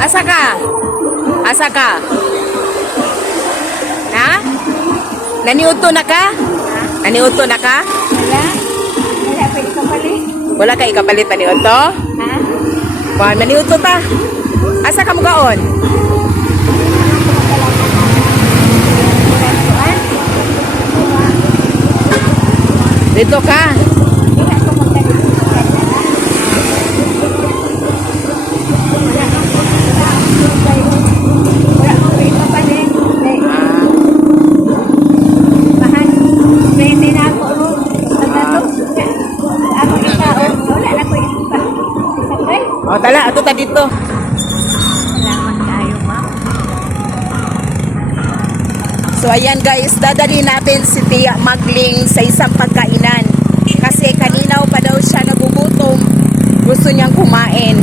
Asa ka? Asa ka? Ha? Naniuto na ka? Naniuto na ka? Wala. Wala pa ikapalit. Wala kay kapalit naniuto? Ha? Kuan naniuto ta. Asa ka mugaon? Dito ka. Wala ko magkalit. Wala ko ikapalit. Mahal. Pwede na ako. Ako ikaw. Wala na ko ikapalit. O tala, ato ta dito. Salamat tayo, ma'am. So ayan guys, dadali natin si Tia Magling sa isang pagkainan. Kasi kaninaw pa daw siya nagugutom. Gusto niyang kumain.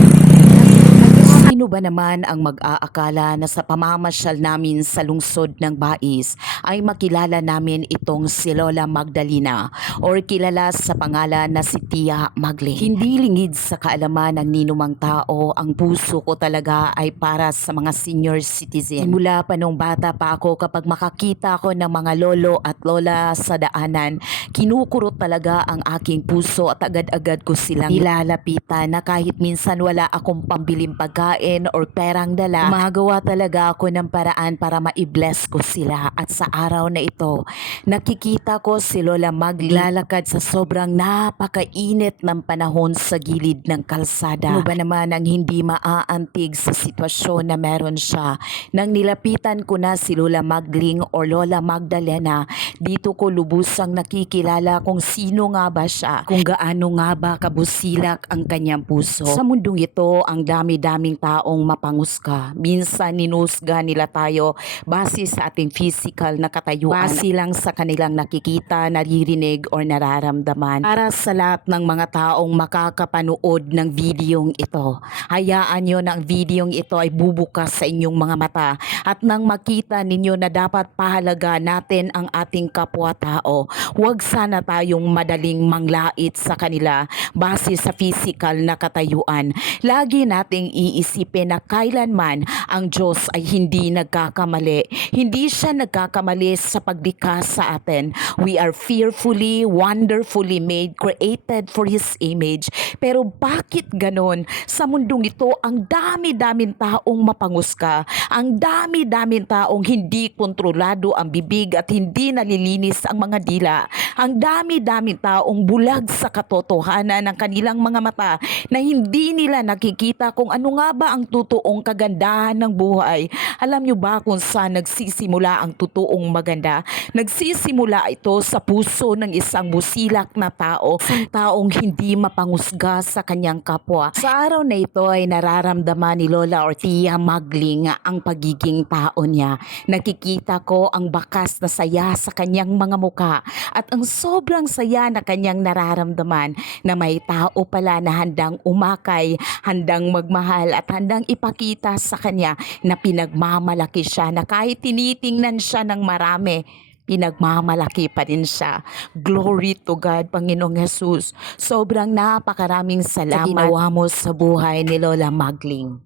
Sino ba naman ang mag-aakala na sa pamamasyal namin sa lungsod ng Bais ay makilala namin itong si Lola Magdalena or kilala sa pangalan na si Tia Magling. Hindi lingid sa kaalaman ng ninumang tao, ang puso ko talaga ay para sa mga senior citizen. Simula pa nung bata pa ako, kapag makakita ko ng mga lolo at lola sa daanan, kinukurot talaga ang aking puso at agad-agad ko silang nilalapitan na kahit minsan wala akong pambiling pagkain or perang dala, gumagawa talaga ako ng paraan para ma-bless ko sila. At sa araw na ito, nakikita ko si Lola maglalakad sa sobrang napakainit ng panahon sa gilid ng kalsada. Ano ba naman ang hindi maaantig sa sitwasyon na meron siya? Nang nilapitan ko na si Lola Magling or Lola Magdalena, dito ko lubusang nakikilala kung sino nga ba siya, kung gaano nga ba kabusilak ang kanyang puso. Sa mundong ito, ang dami-daming taong mapangusga. Minsan ninusga nila tayo base sa ating physical na katayuan, base lang sa kanilang nakikita, naririnig or nararamdaman. Para sa lahat ng mga taong makakapanood ng videong ito, hayaan nyo na ang videong ito ay bubukas sa inyong mga mata at nang makita ninyo na dapat pahalaga natin ang ating kapwa-tao, huwag sana tayong madaling manglait sa kanila base sa physical na katayuan. Lagi nating iisipin na kailanman ang Diyos ay hindi nagkakamali. Hindi siya nagkakamali sa paglikha sa atin. We are fearfully, wonderfully made, created for His image. Pero bakit ganon? Sa mundong ito, ang dami-daming taong mapangusga, ang dami-daming taong hindi kontrolado ang bibig at hindi nalilinis ang mga dila, ang dami-daming taong bulag sa katotohanan ng kanilang mga mata na hindi nila nakikita kung ano nga ba ang totoong kagandahan ng buhay. Alam nyo ba kung saan nagsisimula ang totoong maganda? Nagsisimula ito sa puso ng isang busilak na tao, isang taong hindi mapangusga sa kanyang kapwa. Sa araw na ito ay nararamdaman ni Lola or Tia Magling ang pagiging tao niya. Nakikita ko ang bakas na saya sa kanyang mga muka at ang sobrang saya na kanyang nararamdaman na may tao pala na handang umakay, handang magmahal at handang ipakita sa kanya na pinagmamalaki siya, na kahit tinitingnan siya ng marami, pinagmamalaki pa rin siya. Glory to God, Panginoong Jesus. Sobrang napakaraming salamat sa ginawa mo sa buhay ni Lola Magling.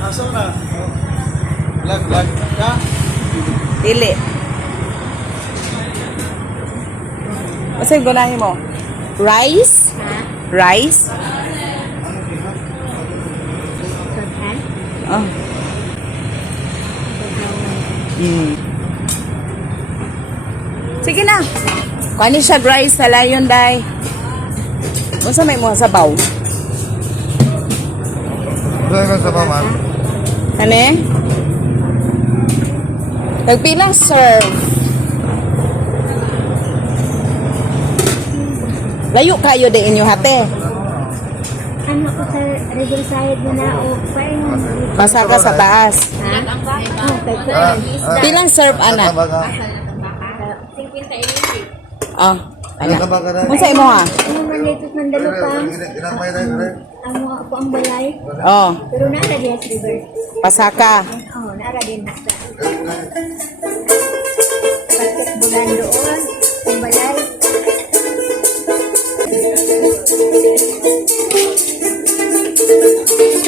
Asa na? Lag ka? Dili. Kasi gunahin mo. Rice? Rice? Sodhan? Oh. Sige na. Kani siya rice sa layon day. Unsa may mo sabaw? Doon ka sa paman. Kani? Nagpilang serve. Layo kayo de inyo hate. Ano ko sa Riverside na o paingon? Basa ka sa taas. Ha? Oh, kay Pilang serve ana? Ah, ana. Unsa imo ha? Ano man dito ng dalupang? Kinamay na yun. Amo ako ang balay. Oh, Pero nara diya sa river. pasaka. Oh, nara din basta. Patik bulan doon. Ang balay.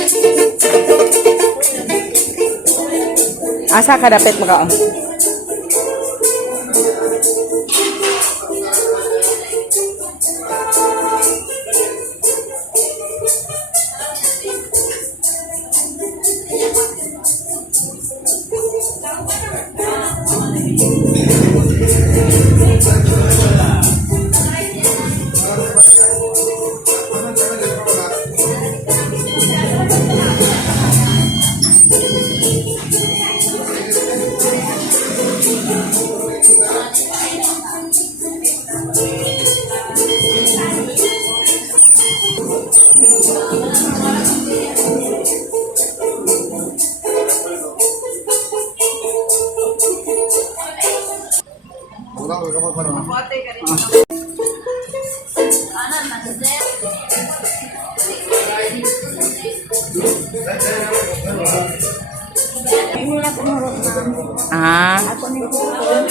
Thank you. Asa ka dapit mo ka? Wala ko kapag parang. Ini lang kumurot na. Ah, Ako ni Kuko.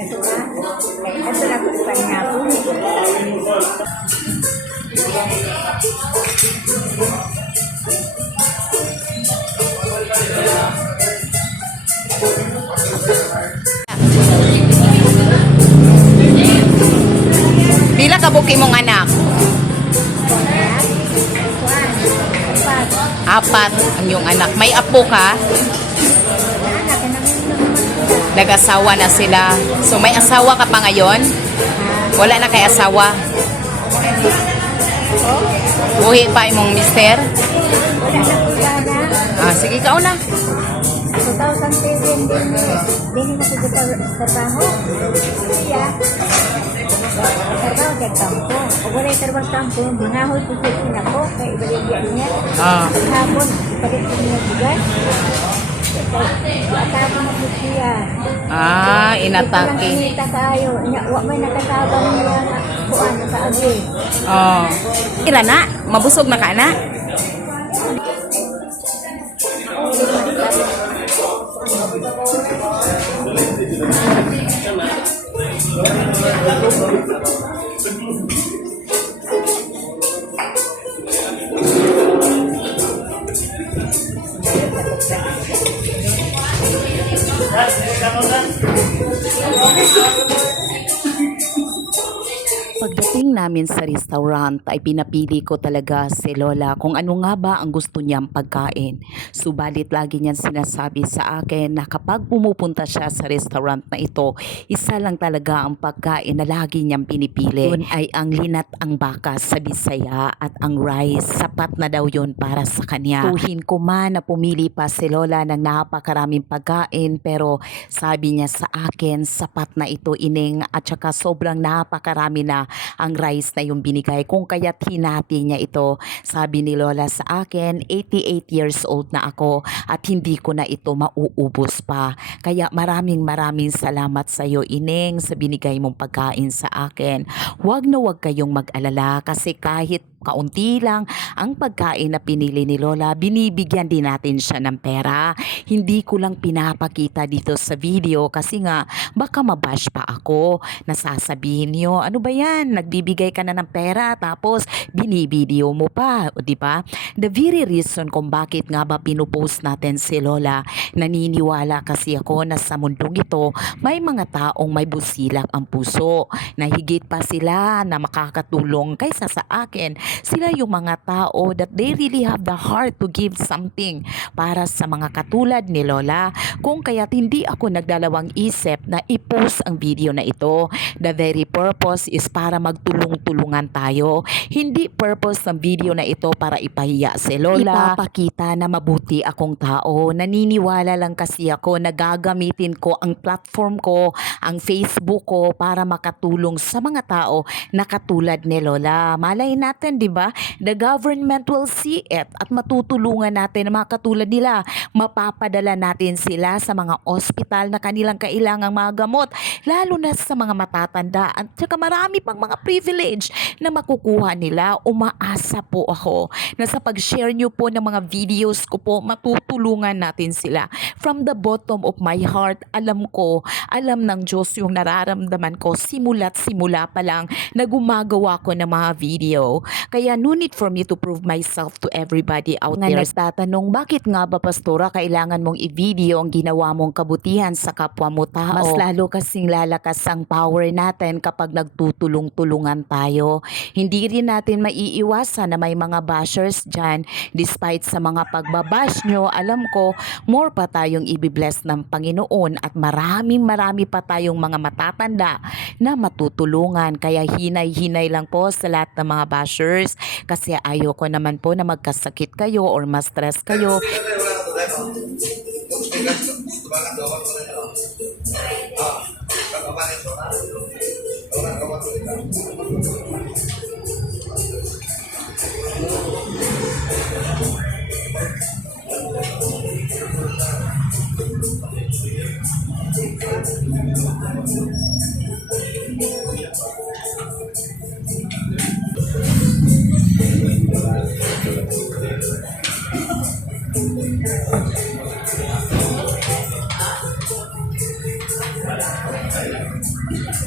Ito ka. Ito lang ko sa niya po. pila ka buki mong anak? Apat ang iyong anak. May apo ka? Nag-asawa na sila. So may asawa ka pa ngayon? Wala na kay asawa? Buhi pa imong mister? Wala na po sana. Ah, sige ka una. 2007 din na sa trabaho. Siya. Trabaho kay kampo. O wala trabaho kampo, mangahoy po siya ako kay ibaligyan niya. Ah. Hapon, palit ko niya bigas. Atake na po siya. Ah, inatake. Kita kayo. Wa may nakatabang niya kuan sa agi. Oh. Ira na? Mabusog na ka na? Pagdating namin sa restaurant ay pinapili ko talaga si Lola kung ano nga ba ang gusto niyang pagkain. Subalit lagi niyang sinasabi sa akin na kapag pumupunta siya sa restaurant na ito, isa lang talaga ang pagkain na lagi niyang pinipili. Yun ay ang linat ang baka sa Bisaya at ang rice. Sapat na daw yun para sa kanya. Tuhin ko man na pumili pa si Lola ng napakaraming pagkain pero sabi niya sa akin sapat na ito ining at saka sobrang napakarami na ang rice na yung binigay kung kaya't hinati niya ito. Sabi ni Lola sa akin, 88 years old na ako at hindi ko na ito mauubos pa. Kaya maraming salamat sa iyo Ining sa binigay mong pagkain sa akin. Huwag na huwag kayong mag-alala kasi kahit kaunti lang ang pagkain na pinili ni Lola, binibigyan din natin siya ng pera. Hindi ko lang pinapakita dito sa video kasi nga baka mabash pa ako. Nasasabihin niyo, ano ba yan? Nagbibigay ka na ng pera tapos binivideo mo pa, o di ba? The very reason kung bakit nga ba pinupost natin si Lola, naniniwala kasi ako na sa mundong ito may mga taong may busilak ang puso na higit pa sila na makakatulong kaysa sa akin. Sila yung mga tao that they really have the heart to give something para sa mga katulad ni Lola. Kung kaya't hindi ako nagdalawang isip na i-post ang video na ito. The very purpose is para magtulong-tulungan tayo. Hindi purpose ng video na ito para ipahiya si Lola. Ipapakita na mabuti akong tao. Naniniwala lang kasi ako na gagamitin ko ang platform ko, ang Facebook ko para makatulong sa mga tao na katulad ni Lola. Malay natin, di ba? The government will see it at matutulungan natin ang mga katulad nila. Mapapadala natin sila sa mga ospital na kanilang kailangang mga gamot, lalo na sa mga matatanda at saka marami pang mga privilege na makukuha nila. Umaasa po ako na sa pag-share nyo po ng mga videos ko po, matutulungan natin sila. From the bottom of my heart, alam ng Diyos yung nararamdaman ko simula pa lang na gumagawa ko ng mga video. Kaya no need for me to prove myself to everybody out there. Nagtatanong, bakit nga ba pastora kailangan mong i-video ang ginawa mong kabutihan sa kapwa mo tao? Mas lalo kasing lalakas ang power natin kapag nagtutulong-tulungan tayo. Hindi rin natin maiiwasan na may mga bashers dyan. Despite sa mga pagbabash nyo, alam ko, more pa tayong ibibless ng Panginoon at marami pa tayong mga matatanda na matutulungan. Kaya hinay-hinay lang po sa lahat ng mga bashers kasi ayoko naman po na magkasakit kayo or ma-stress kayo.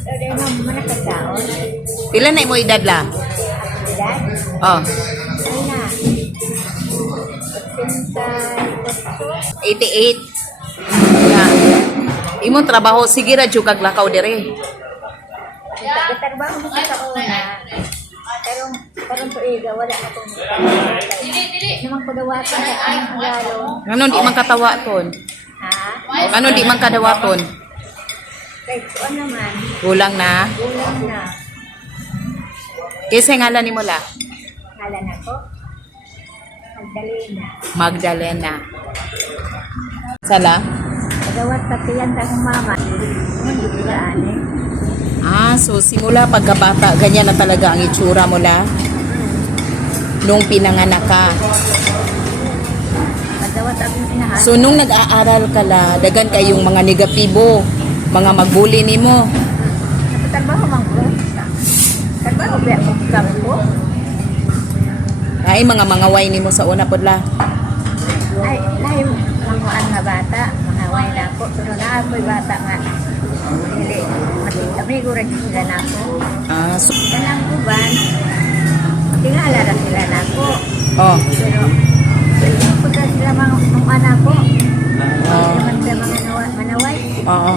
Dahil mo nakagdaon. Pila na mo edad la? Dad, Oh, ay na. Pagpinta, 88. Yeah. Imong trabaho sige ra jud kag lakaw dire. Katrabaho mo sa una. Pero karon po wala na kong naman ko dawaton sa anong galong. Ngano di man katawaton? Ha? Ngano di man kadawaton? Kahit kuan naman, Kulang na. ulang na. Kaysa ngalan nimo la? Ngalan ako. Magdalena. Magdalena. Sala? Pagawat patiyan sa akong mama. Hindi ko gaani. Ah, so simula pagkabata, ganyan na talaga ang itsura mo la? Nung pinanganak ka. Pagawat akong inahan. So nung nag-aaral ka la, dagan kayong mga negatibo, mga magbuli nimo. Nakatrabaho man ko. Trabaho ba ako kami ko? Ay mga mangaway nimo sa una pod la. Ay, layo manguan nga bata. Mangaway na ako. Pero na ako'y bata nga. Dili. Amigo rin sila na ako. Ah, so, Kanang uban. Tingala na sila na ako. oh. Pero punta sila mga anak ko. Oh. Naman sila mga manaway. Oo.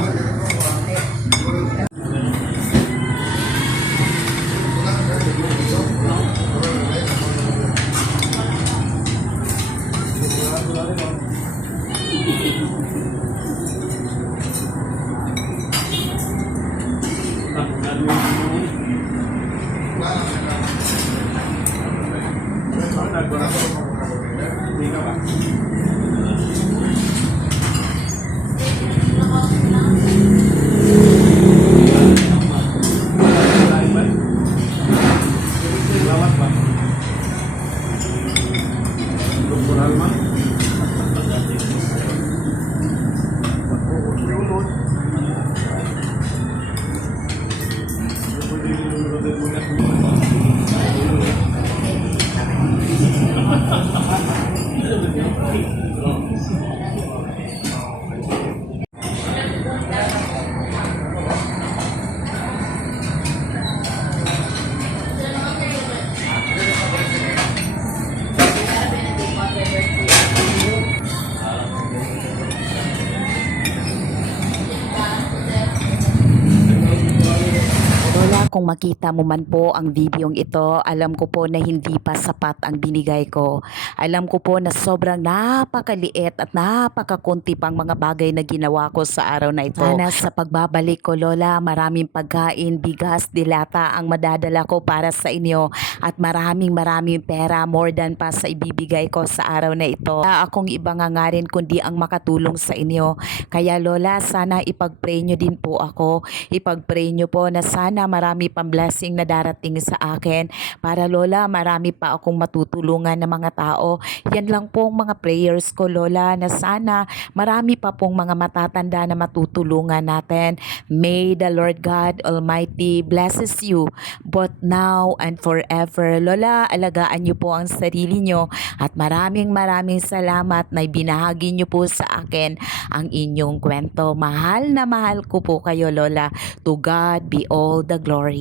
Kung makita mo man po ang videong ito, alam ko po na hindi pa sapat ang binigay ko. Alam ko po na sobrang napakaliit at napakakunti pang mga bagay na ginawa ko sa araw na ito. Sana sa pagbabalik ko, Lola, maraming pagkain, bigas, dilata ang madadala ko para sa inyo at maraming pera, more than pa sa ibibigay ko sa araw na ito. Wala akong ibangangarin kundi ang makatulong sa inyo. Kaya Lola, sana ipag-pray nyo din po ako. Ipag-pray nyo po na sana marami pang blessing na darating sa akin para Lola marami pa akong matutulungan ng mga tao. Yan lang pong mga prayers ko Lola na sana marami pa pong mga matatanda na matutulungan natin. May the Lord God Almighty blesses you both now and forever. Lola, alagaan niyo po ang sarili niyo at maraming salamat na ibinahagi niyo po sa akin ang inyong kwento. Mahal na mahal ko po kayo Lola. To God be all the glory.